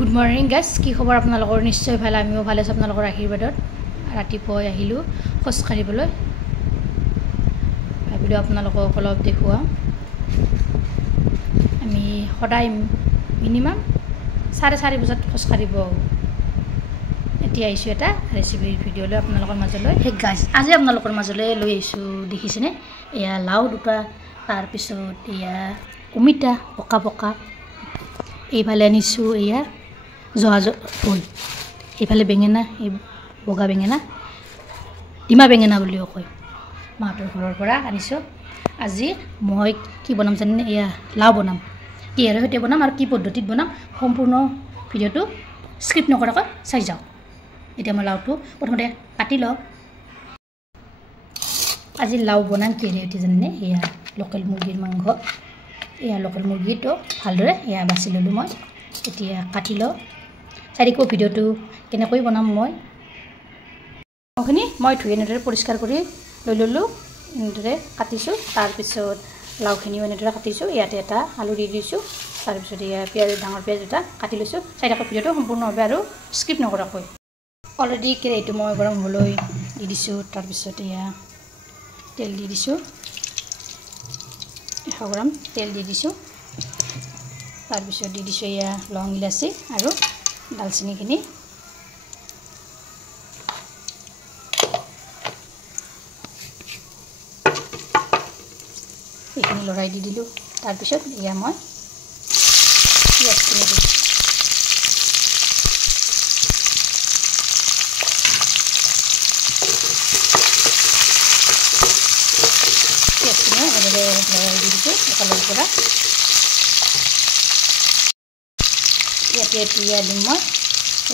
good morning guys কি খবৰ আপোনালোকৰ নিশ্চয় ভাল আমিও ভালে আছোঁ আপোনালোকৰ আশীৰ্বাদত ৰাতিপুৱাই আহিলোঁ খোজ কাঢ়িবলৈ ভাবিলোঁ আপোনালোকক অলপ দেখুৱাওঁ আমি সদায় মিনিমাম 4:30 বজাত খোজ কাঢ়িব এতিয়া আহিছোঁ এটা ৰেচিপিৰ ভিডিঅ' লৈ আপোনালোকৰ মাজলৈ হে গাইজ আজি আপোনালোকৰ মাজলৈ লৈ আহিছোঁ দেখিছেনে এয়া লাও দুটা তাৰপিছত এয়া অমিতা পকা পকা এইফালে আনিছোঁ এয়া জহা ফুল এইফালে বেঙেনা এই বগা বেঙেনা ডিমা বেঙেনা বুলিও কয় মাহঁতৰ ঘৰৰ পৰা আনিছোঁ আজি মই কি বনাম জানেনে এয়া লাও বনাম কিহেৰে সৈতে বনাম আৰু কি পদ্ধতিত বনাম সম্পূৰ্ণ ভিডিঅ'টো স্কিপ নকৰাকৈ চাই যাওঁ এতিয়া মই লাওটো প্ৰথমতে কাটি লওঁ আজি লাও বনাম কিহেৰে সৈতে জানেনে এয়া লোকেল মুৰ্গীৰ মাংস এয়া লোকেল মুৰ্গীটো ভালদৰে এয়া বাছি ল'লোঁ মই এতিয়া কাটি লওঁ চাৰিকো ভিডিঅ'টো কেনেকৈ বনাম মই লাওখিনি মই ধুই এনেদৰে পৰিষ্কাৰ কৰি লৈ ল'লোঁ এনেদৰে কাটিছোঁ তাৰপিছত লাওখিনিও এনেদৰে কাটিছোঁ ইয়াতে এটা আলু দি দিছোঁ তাৰপিছত এয়া পিঁয়াজ ডাঙৰ পিঁয়াজ এটা কাটি লৈছোঁ চাৰিকো ভিডিঅ'টো সম্পূৰ্ণভাৱে আৰু স্কিপ নকৰাকৈ অলৰেডি কেৰাহীটো মই গৰম হ'বলৈ দি দিছোঁ তাৰপিছত এয়া তেল দি দিছোঁ 100 গ্ৰাম তেল দি দিছোঁ তাৰপিছত দি দিছোঁ এয়া লং ইলাচি আৰু দালচিনিখিনি এইখিনি লৰাই দি দিলোঁ তাৰপিছত এয়া মই পিঁয়াজখিনি দিছোঁ পিঁয়াজখিনি এনেদৰে লৰাই দি দিছোঁ এফালৰ পৰা ইয়াতে এতিয়া দিম মই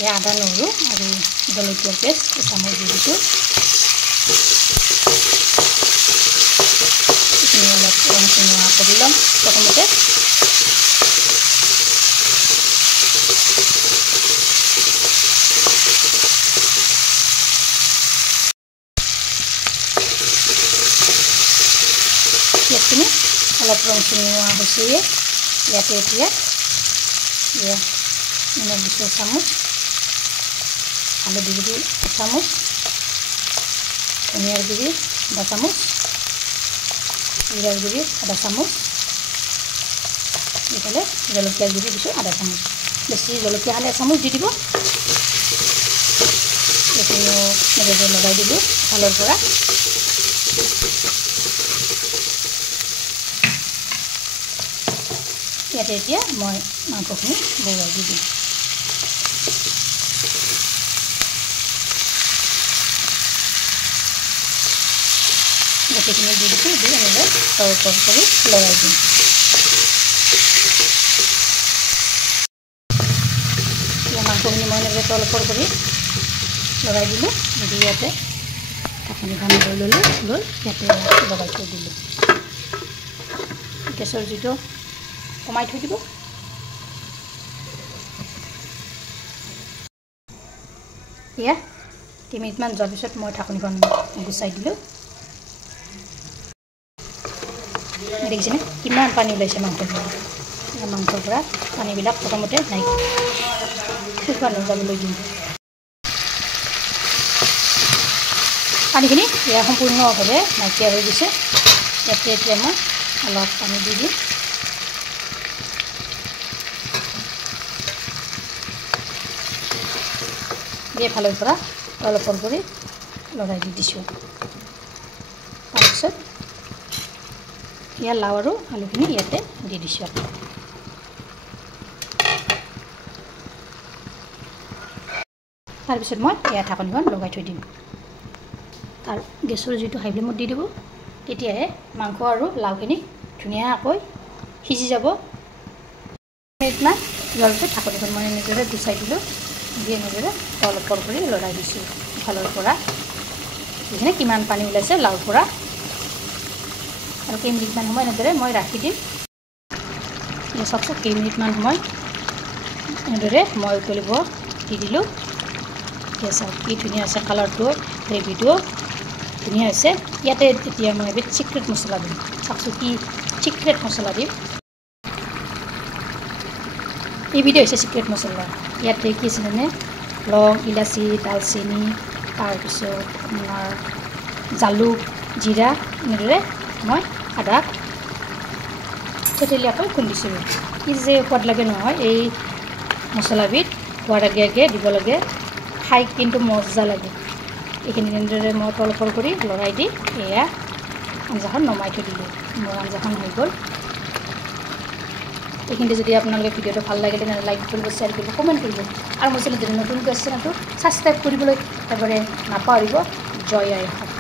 এয়া আদা নহৰু আৰু জলকীয়াৰ পেষ্ট এচামুচ দি দিছোঁ এইখিনি অলপ ৰঙচঙুৱা কৰি ল'ম প্ৰথমতে পিঁয়াজখিনি অলপ ৰঙচঙুৱা হৈছে ইয়াতে এতিয়া নিমখ দিছোঁ এচামুচ হালধি গুড়ি এচামুচ ধনিয়াৰ গুড়ি আধা চামুচ জিৰাৰ গুড়ি আধা চামুচ এইফালে জলকীয়াৰ গুড়ি দিছোঁ আধা চামুচ বেছি জলকীয়া খালে এচামুচ দি দিব এইখিনিও এনেদৰে লগাই দিলোঁ ভালৰ পৰা ইয়াতে এতিয়া মই মাংসখিনি বহুৱাই দি দিম গোটেইখিনি দি দিছোঁ দি এনেদৰে তৰতৰ কৰি লৰাই দিম এতিয়া মাংসখিনি মই এনেদৰে তৰতৰ কৰি লৰাই দিলোঁ দি ইয়াতে ঢাকনিখন লৈ ল'লোঁ লৈ ইয়াতে লগাই থৈ দিলোঁ গেছৰ জুইটো কমাই থৈ দিব এয়া 3 মিনিটমান যোৱাৰ পিছত মই ঢাকনিখন গুচাই দিলোঁ দেখিছেনে কিমান পানী ওলাইছে মাংসৰ পৰা পানীবিলাক প্ৰথমতে নাই শুকান যাবলৈ দিম পানীখিনি এয়া সম্পূৰ্ণভাৱে নাইকিয়া হৈ গৈছে ইয়াতে এতিয়া মই অলপ পানী দি দিম এফালৰ পৰা অলপ কৰি লৰাই দি দিছোঁ তাৰপিছত ইয়াৰ লাও আৰু আলুখিনি ইয়াতে দি দিছোঁ তাৰপিছত মই ইয়াৰ ঢাকনিখন লগাই থৈ দিম তাৰ গেছৰ জুইটো হাই ফ্লেমত দি দিব তেতিয়াহে মাংস আৰু লাওখিনি ধুনীয়াকৈ সিজি যাব মিনিটমান যোৱাৰ পিছত ঢাকনিখন মই এনেদৰে গুচাই দিলোঁ দি এনেদৰে অলপ কৰি লৰাই দিছোঁ ইফালৰ পৰা দেখিছেনে কিমান পানী ওলাইছে লাওৰ পৰা আৰু কেইমিনিটমান সময় এনেদৰে মই ৰাখি দিম চাওকচোন কেইমিনিটমান সময় এনেদৰে মই উতলিব দি দিলোঁ এতিয়া চাওক কি ধুনীয়া আছে কালাৰটো গ্ৰেভিটো ধুনীয়া হৈছে ইয়াতে এতিয়া মই এবিধ চিক্ৰেট মছলা দিম চাওকচোন কি চিক্ৰেট মছলা দিম এইবিধে হৈছে চিক্ৰেট মছলা ইয়াতে কি আছে মানে লং ইলাচি দালচেনি তাৰপিছত আপোনাৰ জালুক জিৰা এনেদৰে মই আদা থেতেলিয়াকৈ খুন্দিছিলোঁ কি যে সোৱাদ লাগে নহয় এই মছলাবিধ হোৱাৰ আগে আগে দিব লাগে খাই কিন্তু মজা লাগে এইখিনি এনেদৰে মই তলপৰ কৰি লৰাই দি এয়া আঞ্জাখন নমাই থৈ দিলোঁ মোৰ আঞ্জাখন হৈ গ'ল এইখিনিতে যদি আপোনালোকে ভিডিঅ'টো ভাল লাগে তেনেহ'লে লাইক কৰিব শ্বেয়াৰ কৰিব কমেণ্ট কৰিব আৰু মোৰ চেনেল যদি নতুনকৈ আছে চেনেলটো ছাবস্ক্ৰাইব কৰিবলৈ একেবাৰে নাপাহৰিব জয় আই